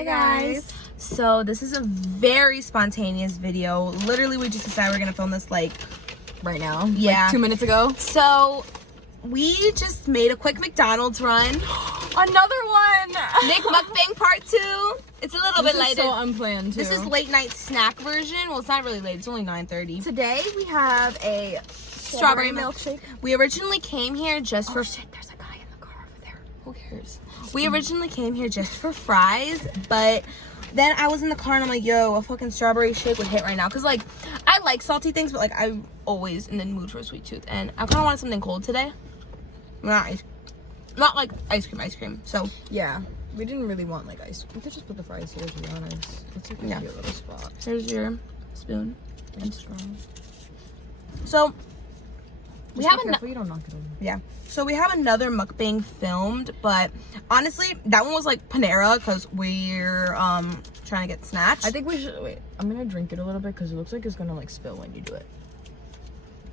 Hi guys. So this is a very spontaneous video. Literally, we just decided we're gonna film this like right now. Yeah, like 2 minutes ago. So we just made a quick McDonald's run. Another one. Nick mukbang part 2. It's a little bit later. So unplanned too. This is late night snack version. Well, it's not really late. It's only 9:30. Today we have a strawberry milkshake. We originally came here just for. Shit, there's a guy in the car over there. Who cares? We originally came here just for fries, but then I was in the car and I'm like, yo, a fucking strawberry shake would hit right now. Because, like, I like salty things, but, like, I'm always in the mood for a sweet tooth. And I kind of wanted something cold today. Not like ice cream. So, yeah. We didn't really want, like, ice cream. We could just put the fries here, to be honest. It's like a cute little spot. Here's your spoon and straw. So, we have you don't knock it over. Yeah. So we have another mukbang filmed, but honestly, that one was like Panera because we're trying to get snatched. I think we should wait. I'm gonna drink it a little bit because it looks like it's gonna like spill when you do it.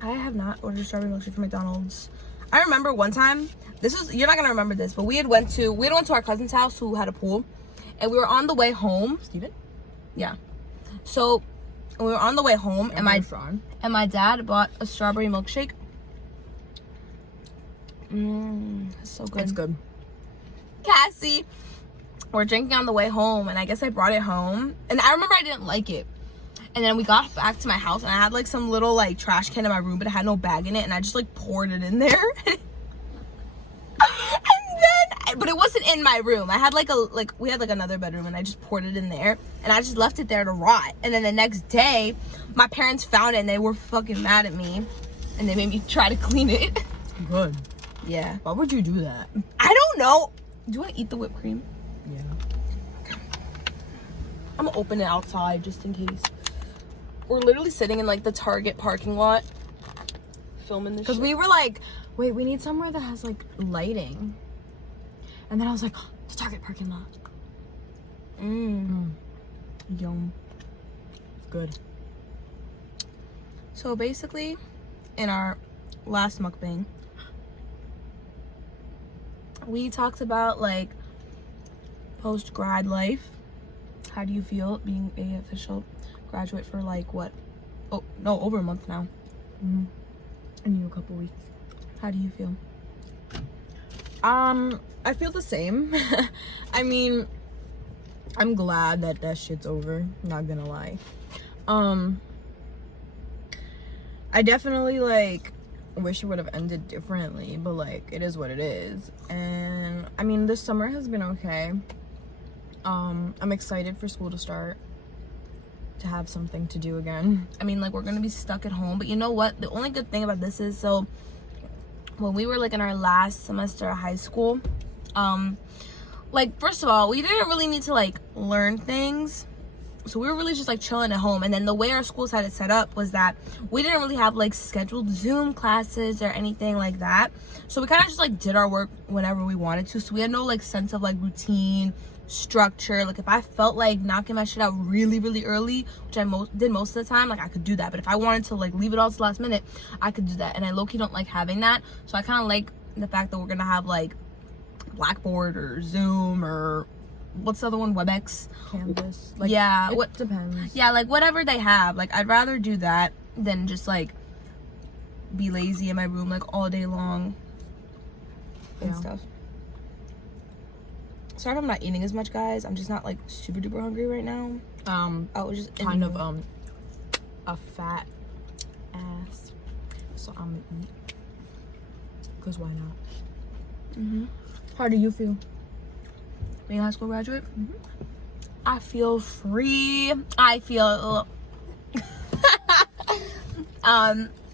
I have not ordered a strawberry milkshake from McDonald's. I remember one time, you're not gonna remember this, but we had went to our cousin's house who had a pool, and we were on the way home. Steven? Yeah. So we were on the way home, and my dad bought a strawberry milkshake. It's so good. It's good. Cassie, we're drinking on the way home, and I guess I brought it home, and I remember I didn't like it. And then we got back to my house, and I had like some little like trash can in my room, but it had no bag in it, and I just like poured it in there. But it wasn't in my room. I had we had like another bedroom, and I just poured it in there, and I just left it there to rot. And then the next day, my parents found it, and they were fucking mad at me, and they made me try to clean it. Good. Yeah. Why would you do that? I don't know. Do I eat the whipped cream? Yeah. Okay. I'm gonna open it outside just in case. We're literally sitting in like the Target parking lot filming this because we were like, wait, we need somewhere that has like lighting. And then I was like, oh, the Target parking lot. Yum. Good. So basically, in our last mukbang, we talked about like post-grad life. How do you feel being a official graduate for like what? Oh no, over a month now. In a couple weeks. How do you feel? I feel the same. I mean, I'm glad that shit's over, not gonna lie. I definitely like wish it would have ended differently, but like it is what it is. And I mean, this summer has been okay. I'm excited for school to start, to have something to do again. I mean, like, we're gonna be stuck at home, but you know what, the only good thing about this is, so when we were like in our last semester of high school, like, first of all, we didn't really need to like learn things. So we were really just like chilling at home. And then the way our schools had it set up was that we didn't really have like scheduled Zoom classes or anything like that. So we kind of just like did our work whenever we wanted to. So we had no like sense of like routine, structure. Like if I felt like knocking my shit out really, really early, which I did most of the time, like I could do that. But if I wanted to like leave it all to the last minute, I could do that. And I low-key don't like having that. So I kind of like the fact that we're going to have like Blackboard or Zoom or what's the other one, WebEx, Canvas, like, yeah, what depends. Yeah, like whatever they have. Like I'd rather do that than just like be lazy in my room like all day long and stuff. Sorry if I'm not eating as much, guys. I'm just not like super duper hungry right now. I was just kind of a fat ass, so I'm gonna eat, because why not? How do you feel being a high school graduate? I feel free. I feel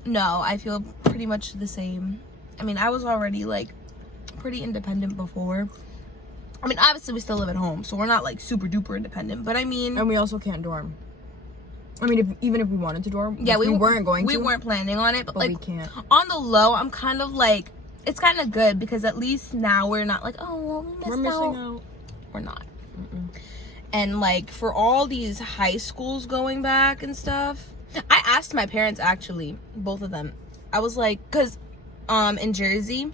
no, I feel pretty much the same. I mean, I was already like pretty independent before. I mean, obviously we still live at home, so we're not like super duper independent, but I mean, and we also can't dorm. I mean, even if we wanted to dorm, yeah, we weren't going to. We weren't planning on it, but like we can't. On the low, I'm kind of like, it's kind of good because at least now we're not like, oh, well, we're missing out. We're not. And like for all these high schools going back and stuff, I asked my parents, actually, both of them. I was like, because in Jersey,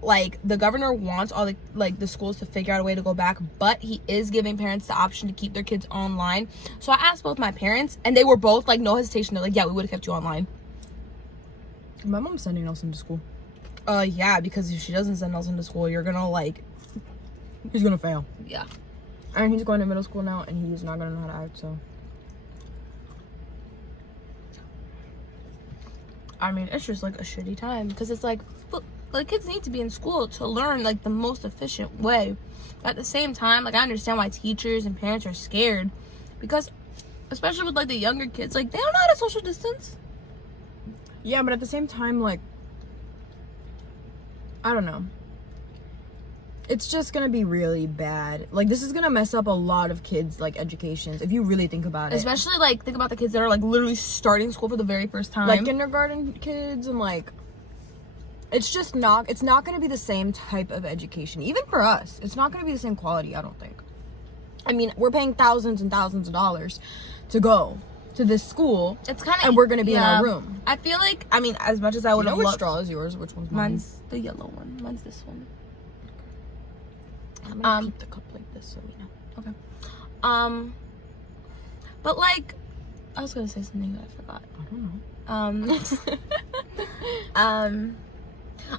like the governor wants all the schools to figure out a way to go back, but he is giving parents the option to keep their kids online. So I asked both my parents, and they were both like, no hesitation, they're like, yeah, we would have kept you online. My mom's sending Nelson to school. Yeah, because if she doesn't send Nelson to school, you're gonna like, he's gonna fail. Yeah. And he's going to middle school now, and he's not gonna know how to act. So I mean, it's just like a shitty time, because it's like, look, the kids need to be in school to learn like the most efficient way. But at the same time, like, I understand why teachers and parents are scared, because especially with like the younger kids, like, they don't know how to social distance. yeah, but at the same time, like, I don't know. It's just gonna be really bad. Like, this is gonna mess up a lot of kids' like educations if you really think about it. Especially like, think about the kids that are like literally starting school for the very first time. Like kindergarten kids, and like, it's not gonna be the same type of education. Even for us, it's not gonna be the same quality, I don't think. I mean, we're paying thousands and thousands of dollars to go to this school. It's kind of, and we're gonna be in our room. I feel like, I mean, as much as I would You know have which loved, straw is yours? Which one's mine? mine's the yellow one. Mine's this one. I'm gonna keep the cup like this so we know. Okay. But like, I was gonna say something that I forgot. I don't know.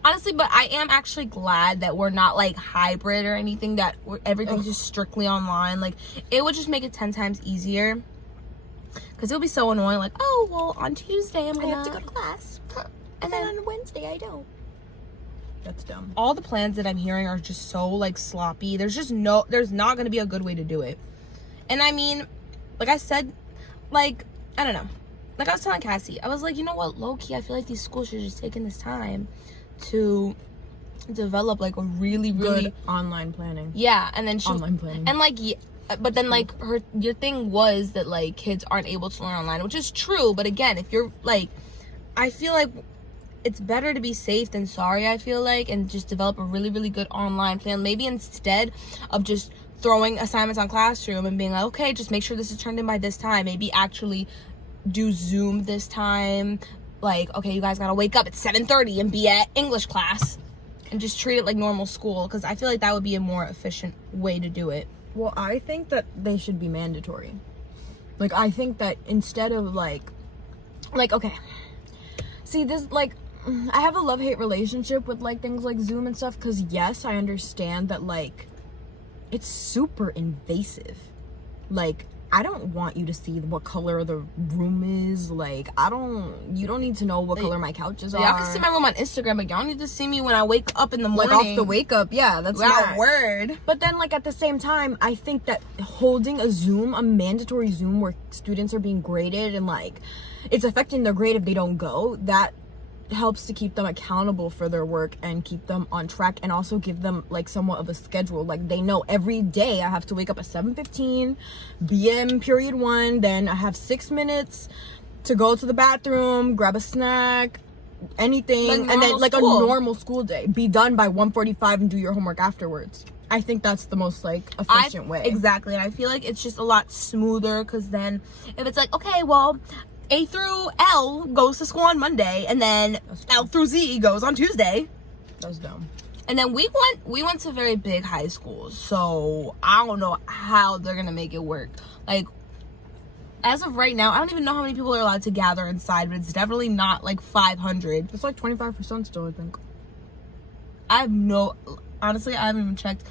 Honestly, but I am actually glad that we're not like hybrid or anything, that everything's just strictly online. Like, it would just make it 10 times easier, because it would be so annoying, like, oh, well, on Tuesday I have to go to class, and then on Wednesday I don't. That's dumb. All the plans that I'm hearing are just so like sloppy. There's not going to be a good way to do it. And I mean, like I said, like, I don't know. Like I was telling Cassie, I was like, you know what, low-key, I feel like these schools should just take in this time to develop like a really, really good online planning. Yeah, and then online planning. And like, but then like your thing was that like kids aren't able to learn online, which is true. But again, if you're like, I feel like it's better to be safe than sorry, I feel like, and just develop a really, really good online plan. Maybe instead of just throwing assignments on Classroom and being like, okay, just make sure this is turned in by this time, maybe actually do Zoom this time. Like, okay, you guys gotta wake up at 7:30 and be at English class, and just treat it like normal school, because I feel like that would be a more efficient way to do it. Well, I think that they should be mandatory. Like, I think that instead of like, okay, see, this, like, I have a love-hate relationship with like things like Zoom and stuff, because yes, I understand that like it's super invasive. Like, I don't want you to see what color the room is. Like, you don't need to know what color my couches are. Y'all can see my room on Instagram, but y'all need to see me when I wake up in the morning. Like, off the wake up, yeah, that's not word. But then, like, at the same time, I think that holding a mandatory Zoom where students are being graded and like it's affecting their grade if they don't go, that helps to keep them accountable for their work and keep them on track, and also give them like somewhat of a schedule. Like, they know every day I have to wake up at 7:15, be in period 1, then I have 6 minutes to go to the bathroom, grab a snack, anything, like and then like school. a normal school day, be done by 1:45 and do your homework afterwards. I think that's the most like efficient way. Exactly. And I feel like it's just a lot smoother, because then if it's like, okay, well, A through L goes to school on Monday, and then L through Z goes on Tuesday. That's dumb. And then we went to very big high schools, so I don't know how they're gonna make it work. Like, as of right now, I don't even know how many people are allowed to gather inside, but it's definitely not like 500. It's like 25% still, I think. Honestly, I haven't even checked.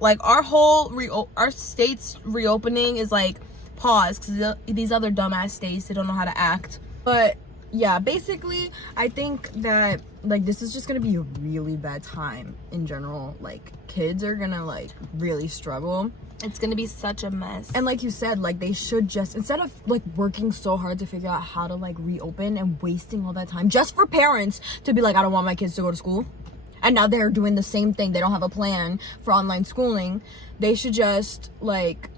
Like, our state's reopening is like pause, because these other dumbass states, they don't know how to act. But yeah, basically, I think that like this is just gonna be a really bad time in general. Like, kids are gonna like really struggle. It's gonna be such a mess. And like you said, like, they should just, instead of like working so hard to figure out how to like reopen and wasting all that time just for parents to be like, I don't want my kids to go to school, and now they're doing the same thing, they don't have a plan for online schooling, they should just like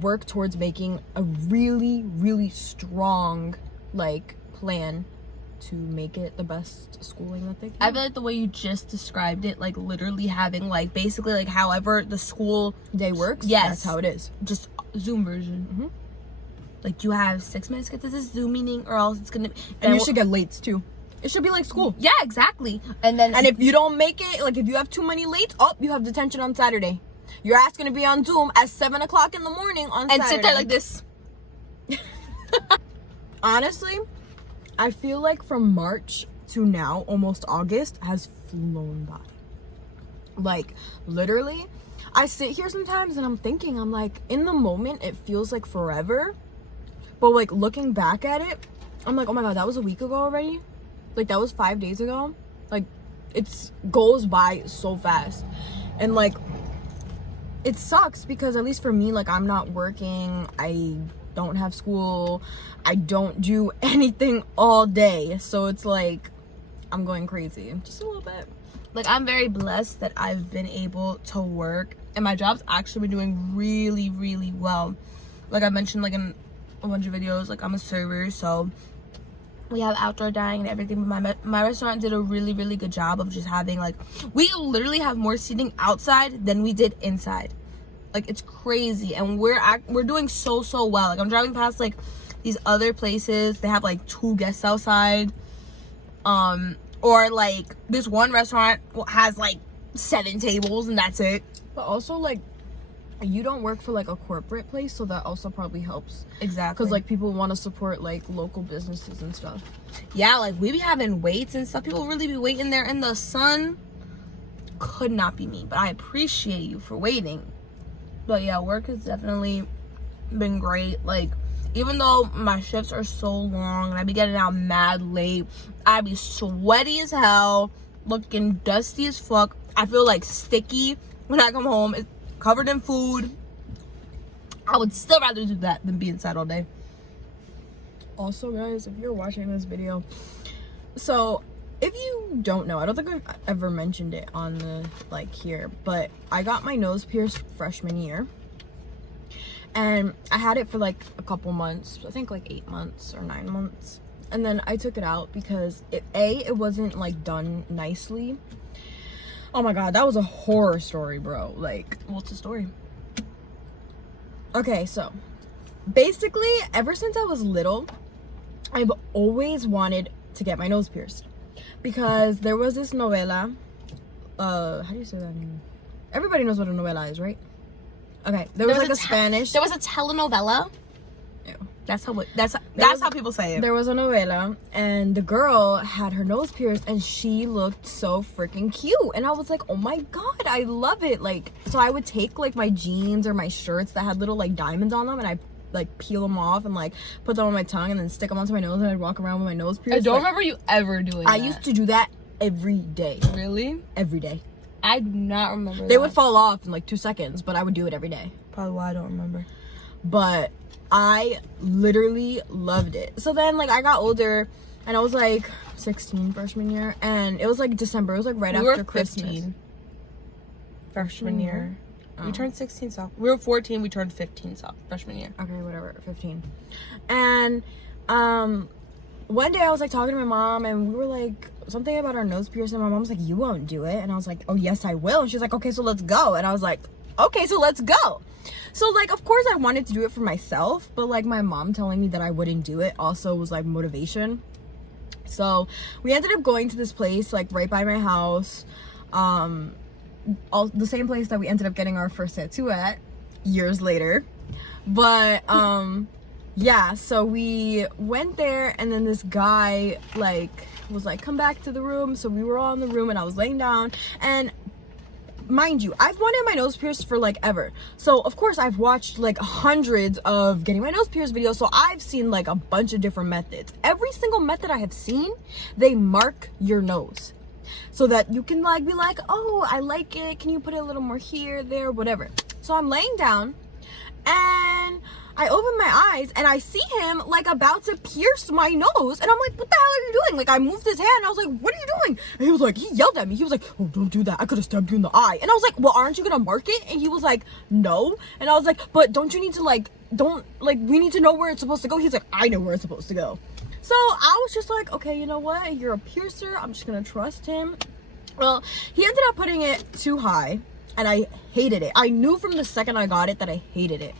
work towards making a really, really strong like plan to make it the best schooling that they can. I feel like the way you just described it, like literally having like basically like however the school day works, yes, that's how it is. Just Zoom version. Mm-hmm. Like, you have 6 minutes to get to this Zoom meeting, or else it's gonna. And you should get lates too. It should be like school. Yeah, exactly. And if you don't make it, like if you have too many late, you have detention on Saturday. Your ass gonna be on Zoom at 7 o'clock in the morning on Saturday. And sit there like this. Honestly, I feel like from March to now, almost August, has flown by. Like, literally, I sit here sometimes and I'm like, in the moment, it feels like forever. But, like, looking back at it, I'm like, oh my God, that was a week ago already? Like, that was 5 days ago? Like, it goes by so fast. And, like, it sucks because, at least for me, like, I'm not working. I don't have school. I don't do anything all day. So, it's like, I'm going crazy. Just a little bit. Like, I'm very blessed that I've been able to work. And my job's actually been doing really, really well. Like, I mentioned, like, in a bunch of videos, like, I'm a server, so we have outdoor dining and everything. But my restaurant did a really, really good job of just having, like, we literally have more seating outside than we did inside. Like, it's crazy. And we're doing so well. Like, I'm driving past, like, these other places. They have, like, 2 guests outside. Or, like, this one restaurant has, like, 7 tables and that's it. But also, like, you don't work for, like, a corporate place, so that also probably helps. Exactly. Because, like, people want to support, like, local businesses and stuff. Yeah, like, we be having waits and stuff. People really be waiting there in the sun. Could not be me. But I appreciate you for waiting. But, yeah, work has definitely been great. Like, even though my shifts are so long and I be getting out mad late, I be sweaty as hell, looking dusty as fuck. I feel, like, sticky when I come home. It's covered in food. I would still rather do that than be inside all day. Also, guys, if you're watching this video, so if you don't know, I don't think I've ever mentioned it on the, like, here, but I got my nose pierced freshman year. And I had it for, like, a couple months. I think, like, 8 months or 9 months. And then I took it out because, it wasn't, like, done nicely. Oh, my God. That was a horror story, bro. Like, What's the story? Okay, so, basically, ever since I was little, I've always wanted to get my nose pierced. Because there was this novela. How do you say that name? Everybody knows what a novela is, right? Okay, there was like a Spanish. There was a telenovela. Ew. That's how people say it. There was a novela, and the girl had her nose pierced, and she looked so freaking cute. And I was like, oh my God, I love it. Like, so I would take, like, my jeans or my shirts that had little, like, diamonds on them, and I, like, peel them off and, like, put them on my tongue and then stick them onto my nose, and I'd walk around with my nose pierced. I don't remember you ever doing that. I used to do that every day. Really? Every day. I do not remember They would fall off in, like, 2 seconds, but I would do it every day. Probably why I don't remember. But I literally loved it. So then, like, I got older, and I was, like, 16 freshman year, and it was, like, December. It was, like, right after Christmas. 15 freshman year. Oh. We turned 16 sophomore. We were 14. We turned 15 freshman year. Okay, whatever. 15. And one day I was, like, talking to my mom, and we were, like, something about our nose piercing. My mom was like, you won't do it. And I was like, oh, yes, I will. And she's like, okay, so let's go. And I was like, okay, so let's go. So, like, of course I wanted to do it for myself, but, like, my mom telling me that I wouldn't do it also was, like, motivation. So we ended up going to this place, like, right by my house, the same place that we ended up getting our first tattoo at years later. But yeah, so we went there, and then this guy, like, was like, come back to the room. So we were all in the room, and I was laying down, and mind you, I've wanted my nose pierced for, like, ever. So of course I've watched, like, hundreds of getting my nose pierced videos, so I've seen, like, a bunch of different methods. Every single method I have seen, they mark your nose so that you can, like, be like, oh, I like it, can you put it a little more here, there, whatever. So I'm laying down, and I open my eyes, and I see him, like, about to pierce my nose. And I'm like, what the hell are you doing? Like, I moved his hand, and I was like, what are you doing? And he was like, he yelled at me. He was like, oh, don't do that. I could have stabbed you in the eye. And I was like, well, aren't you going to mark it? And he was like, no. And I was like, but don't you need to, like, we need to know where it's supposed to go. He's like, I know where it's supposed to go. So I was just like, okay, you know what? You're a piercer. I'm just going to trust him. Well, he ended up putting it too high. and I hated it. I knew from the second I got it that I hated it.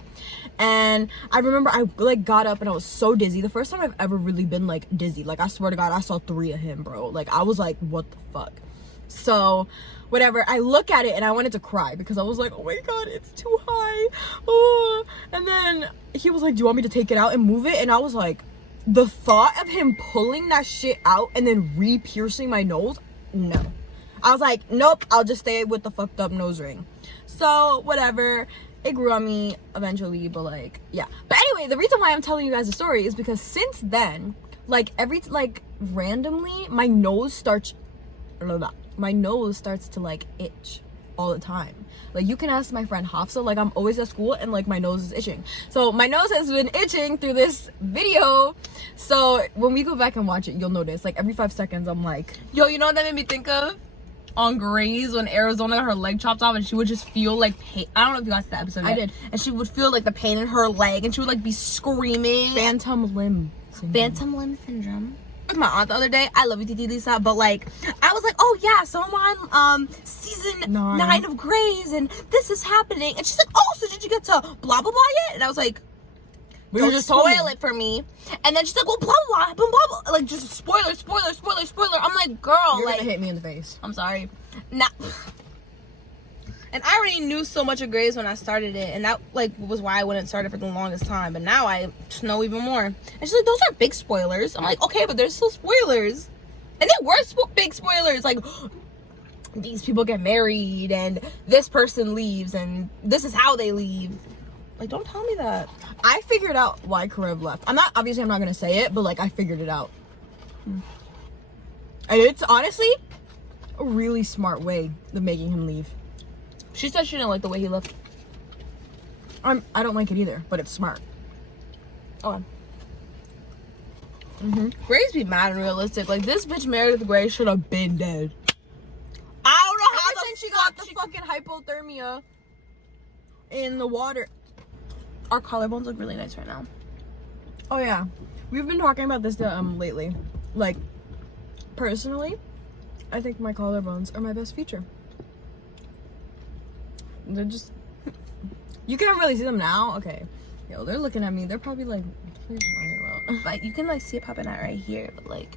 And I remember I like got up and I was so dizzy. The first time I've ever really been like dizzy. Like I swear to God, I saw 3 of him, bro. Like I was like, what the fuck? So whatever, I look at it and I wanted to cry because I was like, oh my God, it's too high. Oh. And then he was like, do you want me to take it out and move it? And I was like, the thought of him pulling that shit out and then re-piercing my nose, no. I was like, nope, I'll just stay with the fucked up nose ring. So whatever, it grew on me eventually, but like, yeah. But anyway, the reason why I'm telling you guys the story is because since then, like randomly, my nose starts to like itch all the time. Like you can ask my friend Hafsa, like I'm always at school and like my nose is itching. So my nose has been itching through this video. So when we go back and watch it, you'll notice like every 5 seconds I'm like, yo, you know what that made me think of? On Grace, when Arizona got her leg chopped off and she would just feel like pain. I don't know if you watched that episode yet. I did. And she would feel like the pain in her leg and she would like be screaming. phantom limb syndrome. With my aunt the other day, I love you, Titi Lisa, but like I was like, oh yeah, so I'm on season 9 of Grey's and this is happening, and she's like, oh, so did you get to blah blah blah yet? And I was like, don't just spoil it for me. And then she's like, well, blah blah blah blah blah, like just spoiler. I'm like, girl, you're like gonna hit me in the face. I'm sorry. Nah. And I already knew so much of Grey's when I started it, and that like was why I wouldn't start it for the longest time. But now I just know even more. And she's like, those are big spoilers. I'm like, okay, but there's still spoilers, and they were big spoilers. Like these people get married, and this person leaves, and this is how they leave. Like, don't tell me that. I figured out why Karev left. I'm not gonna say it, but like I figured it out. And it's honestly a really smart way of making him leave. She said she didn't like the way he left. I don't like it either, but it's smart. Oh. Grace be mad and realistic. Like, this bitch Meredith Grey should have been dead. I don't know how since she got the fucking hypothermia in the water. Our collarbones look really nice right now. Oh yeah, we've been talking about this lately. Like, personally, I think my collarbones are my best feature. They're just, you can't really see them now. Okay, yo, they're looking at me. They're probably like, what are you talking about? Like, you can like see it popping out right here, but like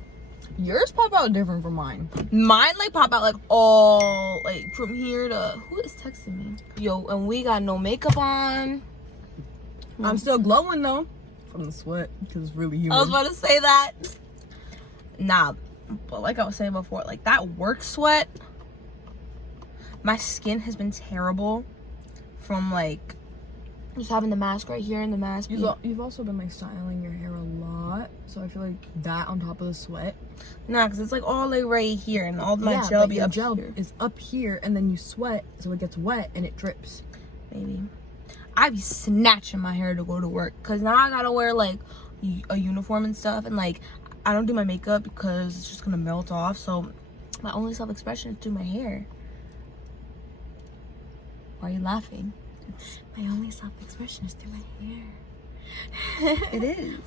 yours pop out different from mine. Mine like pop out like all like from here to, who is texting me? Yo, and we got no makeup on. I'm still glowing though from the sweat because it's really humid. I was about to say that. Nah, but like I was saying before, like that work sweat, my skin has been terrible from like just having the mask right here and the mask. You've also been like styling your hair a lot, so I feel like that on top of the sweat. Nah, because it's like all like right here, and all my gel be up here. Is up here, and then you sweat, so it gets wet and it drips. Maybe. I be snatching my hair to go to work because now I gotta wear like a uniform and stuff, and like I don't do my makeup because it's just gonna melt off. So my only self-expression is through my hair. Why are you laughing? My only self-expression is through my hair. It is.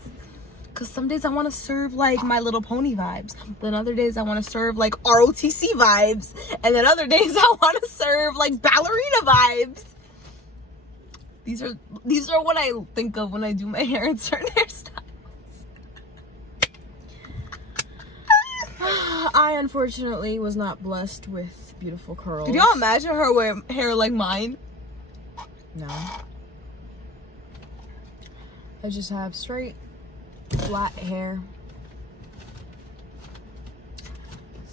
Because some days I want to serve like My Little Pony vibes. Then other days I want to serve like ROTC vibes. And then other days I want to serve like ballerina vibes. These are what I think of when I do my hair in certain hairstyles. I unfortunately was not blessed with beautiful curls. Could y'all imagine her wearing hair like mine? No. I just have straight, flat hair.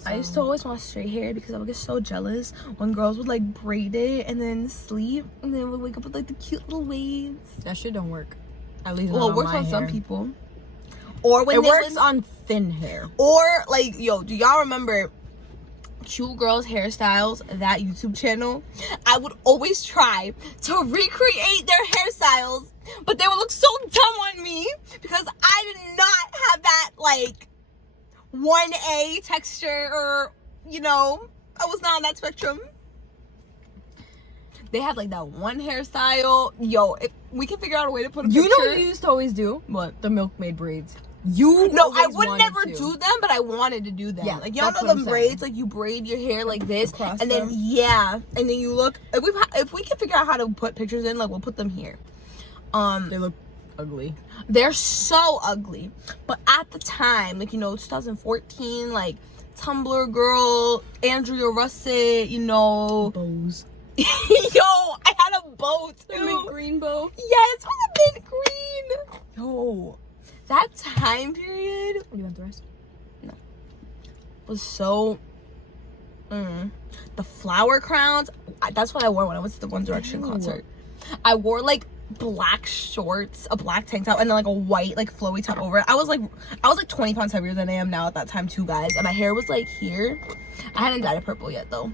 I used to always want straight hair because I would get so jealous when girls would like braid it and then sleep and then would wake up with like the cute little waves. That shit don't work. At least well, it works on some people. Or when it works on thin hair. Or like, yo, do y'all remember Cute Girls Hairstyles, that YouTube channel? I would always try to recreate their hairstyles, but they would look so dumb on me because I did not have that like 1A texture, or you know, I was not on that spectrum. They had like that one hairstyle. Yo, if we can figure out a way to put a picture. You know what you used to always do? What? The milkmaid braids. No, I would never do them, but I wanted to do them. Yeah, like, y'all that's know what them I'm braids, like you braid your hair like this, Across and then them. and then you look. If we can figure out how to put pictures in, like we'll put them here. They look ugly. They're so ugly, but at the time, like 2014, like Tumblr girl, Andrea Russet, Bows. Yo, I had a bow too. A mint green bow. Yes, it was a mint green. Yo. That time period You want the rest? was so. The flower crowns. That's what I wore when I went to the One Direction concert. I wore like black shorts, a black tank top, and then like a white like flowy top over it. I was like 20 pounds heavier than I am now at that time too, guys. And my hair was like here. I hadn't dyed it purple yet though.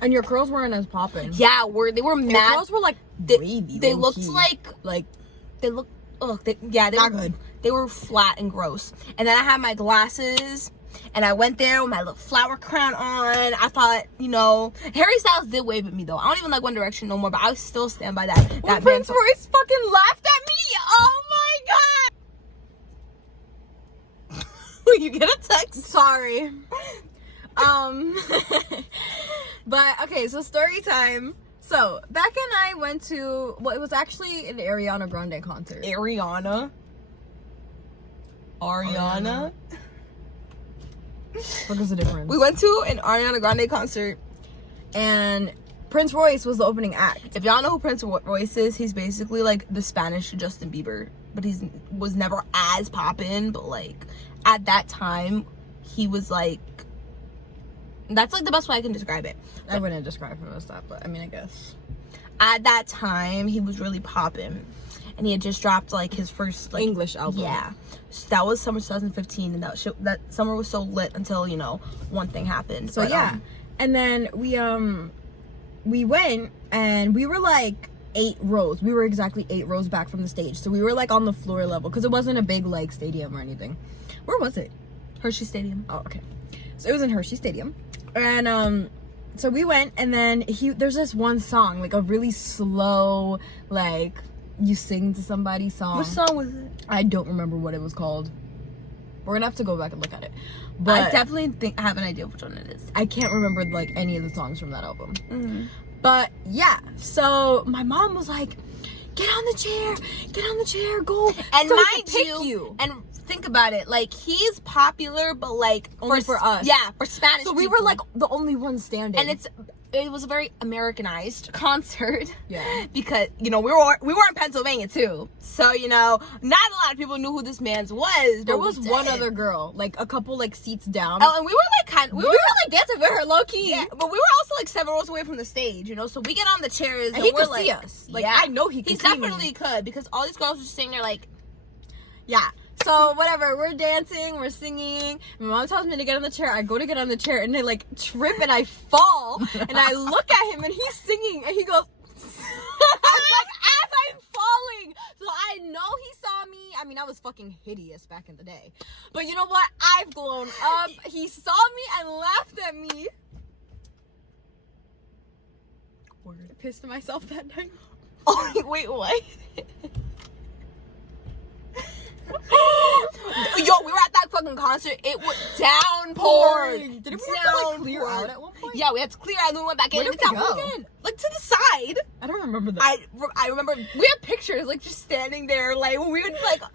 And your curls weren't as popping. Yeah, they were mad. Your curls were like wavy. They looked like they looked. They not good. They were flat and gross. And then I had my glasses, and I went there with my little flower crown on. I thought, Harry Styles did wave at me though. I don't even like One Direction no more, but I still stand by that. That Prince Royce fucking laughed at me. Oh my god! Will you get a text? Sorry. But okay, so story time. So Becca and I went to it was actually an Ariana Grande concert. Ariana. What is the difference? We went to an Ariana Grande concert, and Prince Royce was the opening act. if y'all know who Prince Royce is, he's basically like the Spanish Justin Bieber, but was never as poppin', but like at that time he was like, that's like the best way I can describe it. I wouldn't describe him as that, but I mean, I guess At that time he was really poppin', and he had just dropped like his first like English album. Yeah, so that was summer 2015, and that summer was so lit until one thing happened. So But, yeah, and then we went, and we were like 8 rows. We were exactly 8 rows back from the stage, so we were like on the floor level because it wasn't a big like stadium or anything. Where was it? Hershey Stadium. Oh, okay. So it was in Hershey Stadium, and so we went, and then there's this one song, like a really slow, like you sing to somebody song. Which song was it? I don't remember what it was called. We're gonna have to go back and look at it. But I definitely have an idea of which one it is. I can't remember like any of the songs from that album. Mm-hmm. But yeah, so my mom was like, get on the chair, go. And so mind pick you. and think about it, like he's popular, but like Only for us. Yeah, for Spanish. So we people. were like the only ones standing. and it was a very Americanized concert. Yeah. Because we were in Pennsylvania too, so not a lot of people knew who this man's was. There but was we one did. other girl, like a couple like seats down. Oh, and we were like we were like dancing with her low key. yeah, but we were also like 7 rows away from the stage, so we get on the chairs And he we're could like, see us. Like yeah. I know he could He see me. definitely could, because all these girls were sitting there like, Yeah. So whatever, we're dancing, we're singing. My mom tells me to get on the chair. I go to get on the chair, and I like trip and I fall. And I look at him, and he's singing, and he goes. I was like, as I'm falling. So I know he saw me. I mean, I was fucking hideous back in the day. But you know what? I've grown up. He saw me and laughed at me. I pissed myself that night. oh wait, what? Yo, we were at that fucking concert. It was downpouring. Did we have to like clear out at one point? Yeah, we had to clear out, and then we went back in. Where and did it's we not go? moving. Like to the side. I don't remember that. I remember we have pictures like just standing there, like when we would like. I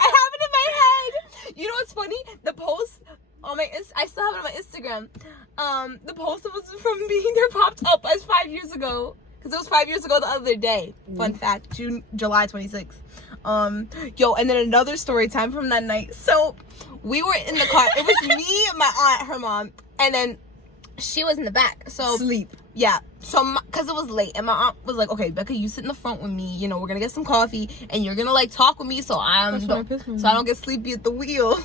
have it in my head. You know what's funny? The post on my I still have it on my Instagram. The post that was from Being There popped up as 5 years ago, because it was 5 years ago the other day. Fun fact, July 26th. Yo, and then another story time from that night. So we were in the car. It was me, my aunt, her mom, and then she was in the back. So Sleep. yeah. So because it was late, and my aunt was like, "Okay, Becca, you sit in the front with me. We're gonna get some coffee, and you're gonna like talk with me, so I don't get sleepy at the wheel."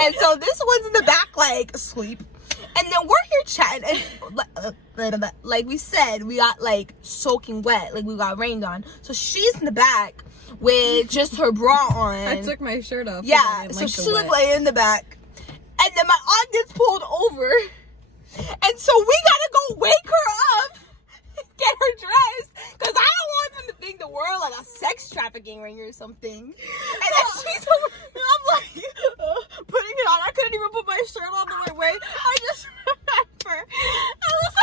And so this one's in the back, like asleep. And then we're here chatting, and like we said, we got like soaking wet, like we got rained on. So she's in the back with just her bra on. I took my shirt off. Yeah, so she like lay in the back, and then my aunt gets pulled over, and so we gotta go wake her up, get her dressed, because I don't want them to think that we're like a sex trafficking ring or something. And then even put my shirt on the right way. I just remember I was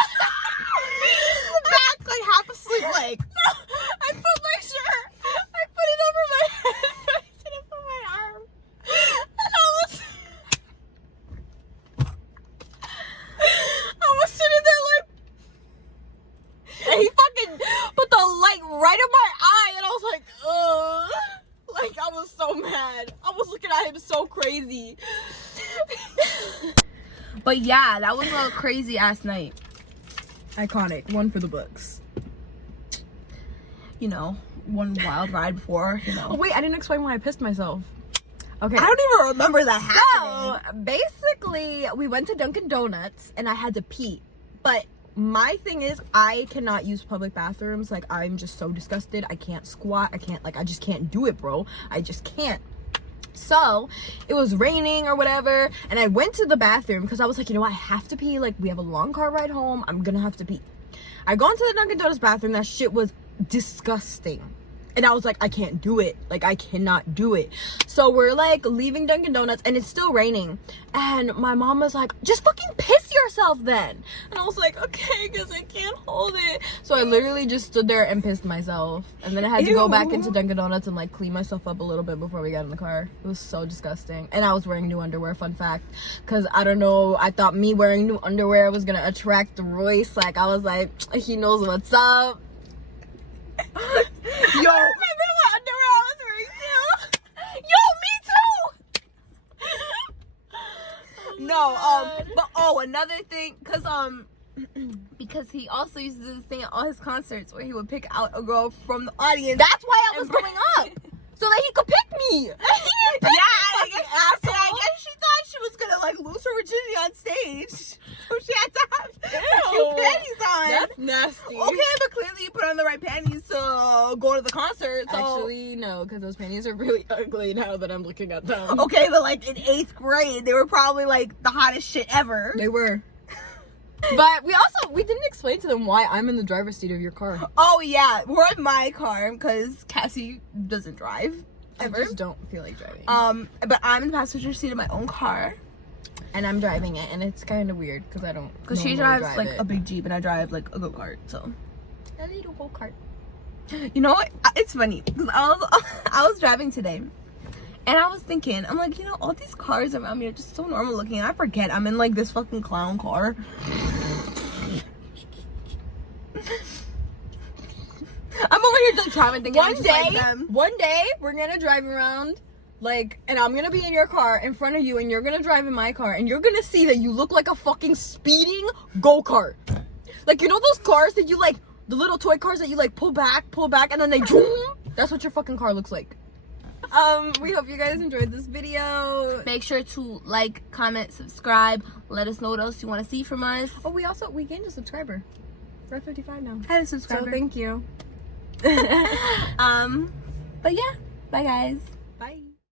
back like half asleep. Like no, I put my shirt. I put it over my head. But I didn't put my arm. And I was sitting there like, and he fucking put the light right in my eye, and I was like, ugh. Like, I was so mad. I was looking at him so crazy. But yeah, that was a crazy ass night. Iconic. One for the books. You know, one wild ride before, you Oh, know. wait, I didn't explain why I pissed myself. Okay. I don't even remember that happening. So, basically, we went to Dunkin' Donuts, and I had to pee. But my thing is, I cannot use public bathrooms. Like, I'm just so disgusted. I can't squat. I just can't do it, bro. I just can't. So, it was raining or whatever, and I went to the bathroom because I was like, you know what, I have to pee. Like, we have a long car ride home. I'm gonna have to pee. I go into the Dunkin' Donuts bathroom. That shit was disgusting. And I was like, I can't do it. Like, I cannot do it. So we're like leaving Dunkin' Donuts, and it's still raining. And my mom was like, just fucking piss yourself then. And I was like, okay, because I can't hold it. So I literally just stood there and pissed myself. And then I had to go back into Dunkin' Donuts and like clean myself up a little bit before we got in the car. It was so disgusting. And I was wearing new underwear, fun fact. Because I don't know, I thought me wearing new underwear was going to attract Royce. Like, I was like, he knows what's up. Yo, I remember what underwear I was wearing too. Yo, me too. No, but another thing, because he also used to do this thing at all his concerts where he would pick out a girl from the audience. That's why I was going up, so that he could pick me. Yeah, I guess she thought she was gonna like lose her virginity on stage, so she had to have cute panties on. That's nasty. Okay, but clearly you put on the right panties to go to the concert. So. Actually, no, because those panties are really ugly now that I'm looking at them. Okay, but like in 8th grade, they were probably like the hottest shit ever. They were. But we didn't explain to them why I'm in the driver's seat of your car. Oh yeah, we're in my car because Cassie doesn't drive ever. I just don't feel like driving. But I'm in the passenger seat of my own car. And I'm driving it, and it's kind of weird because I don't. Because she drives like a big Jeep, and I drive like a go-kart. So a little go-kart. you know what? It's funny because I was driving today, and I was thinking, I'm like, you know, all these cars around me are just so normal looking. And I forget I'm in like this fucking clown car. I'm over here just driving, thinking I'm just like them. One day, we're gonna drive around. Like, and I'm gonna be in your car in front of you, and you're gonna drive in my car, and you're gonna see that you look like a fucking speeding go-kart. Like, you know those cars that you like, the little toy cars that you like pull back, and then they zoom? That's what your fucking car looks like. We hope you guys enjoyed this video. Make sure to like, comment, subscribe. Let us know what else you want to see from us. Oh, we gained a subscriber. We're at 55 now. I had a subscriber. So thank you. But yeah, bye guys. Bye.